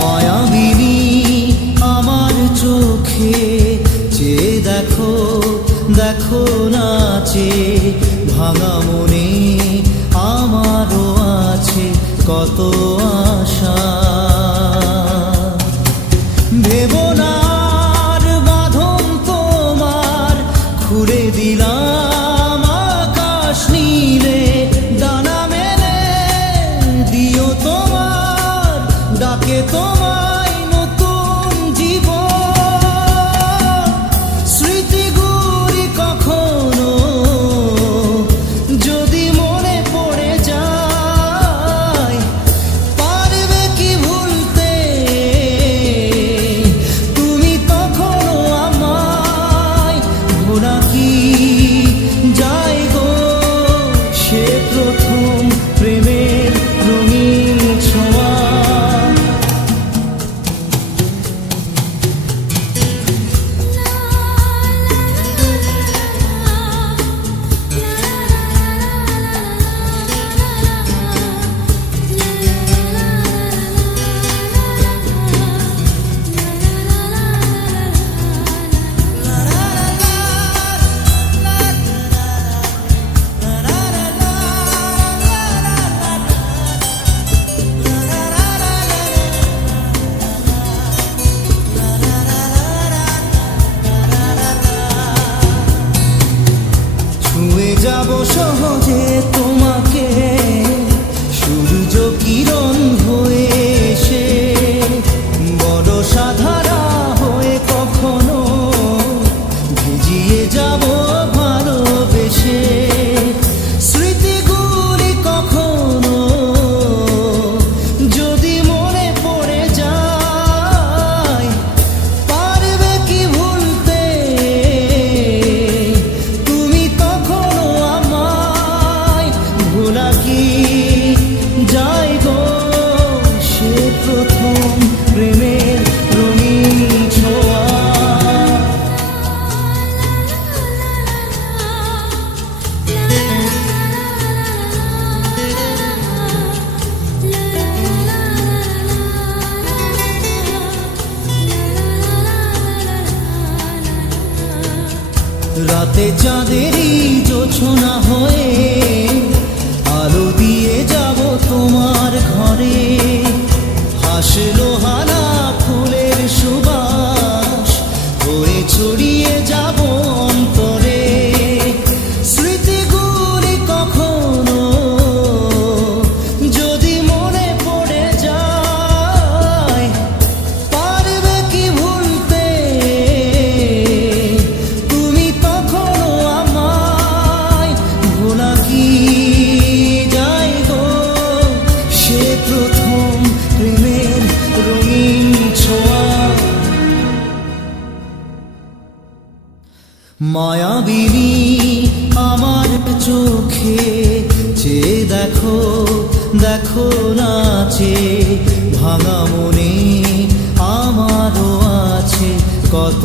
মায়াবিনী আমার চোখে চেয়ে দেখো, দেখো নাচে ভাঙা মনে আমারও আছে কত আশা। ভেবো না আর বাঁধন তোমার, খুলে দিলাম আকাশ নীলে, ডানা মেলে দিও তোমার ডাকে তোমায় নতুন জীবন। স্মৃতিগুলি কখনো যদি মনে পড়ে যায়, পারবে কি ভুলতে তুমি তখনো আমায়? ভোলা কি যায় গো সে প্রথম প্রেমের রঙিন ছোঁয়া। ছুঁয়ে যাব সহজে তোমাকে সূর্য কিরণ হয়ে এসে, বড় সাধারা হয়ে কখনো ভিজিয়ে যাব ভালোবেসে। স্মৃতিগুলি কখনো যদি মনে পড়ে যায়, পারবে কি ভুলতে তুমি তখনো আমায়? ভোলা কি যায় গো সে প্রথম প্রেমের রঙিন ছোঁয়া। রাতে চাঁদেরই জোছনা হয়ে আলো দিয়ে যাব তোমার ঘরে, হাসলো হানা ফুলের সুবাস হয়ে ছড়িয়ে যাব অন্তরে। স্মৃতিগুলি কখনো যদি মনে পড়ে যায়, পারবে কি ভুলতে তুমি তখনো আমায়? ভোলা কি যায় গো সে প্রথম প্রেমের রঙিন ছোঁয়া। মায়াবিনী আমার চোখে চেয়ে দেখো, দেখো নাচে ভাঙা মনে আমারও আছে কত